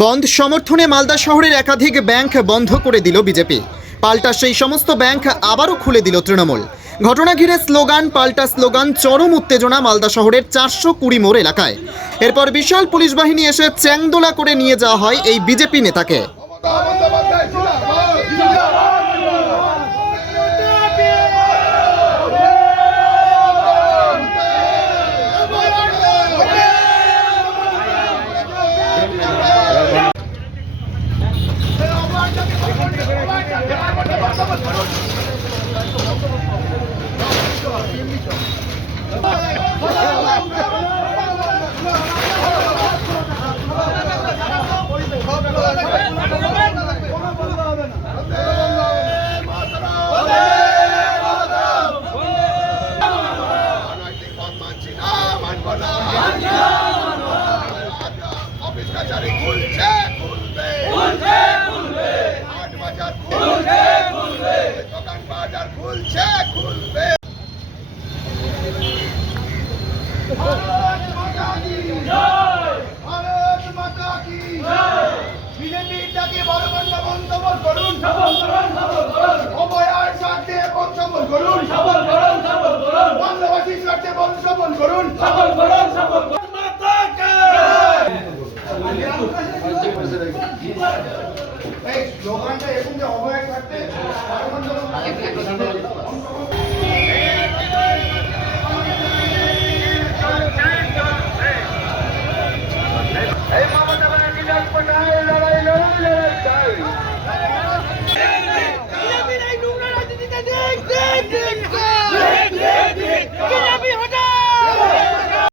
বন্ধ সমর্থনে মালদা শহরের একাধিক ব্যাংক বন্ধ করে দিল বিজেপি। পাল্টা সেই সমস্ত ব্যাংক আবারও খুলে দিল তৃণমূল। ঘটনা ঘিরে স্লোগান পাল্টা স্লোগান, চরম উত্তেজনা মালদা শহরের 420 মোড় এলাকায়। এরপর বিশাল পুলিশ বাহিনী এসে চ্যাংদোলা করে নিয়ে যাওয়া হয় এই বিজেপি নেতাকে। অফিস কাছারি খুলছে খুলবে, হাট বাজার খুলছে খুলবে, দোকান বাজার খুলছে খুলবে। भारत माता की जय।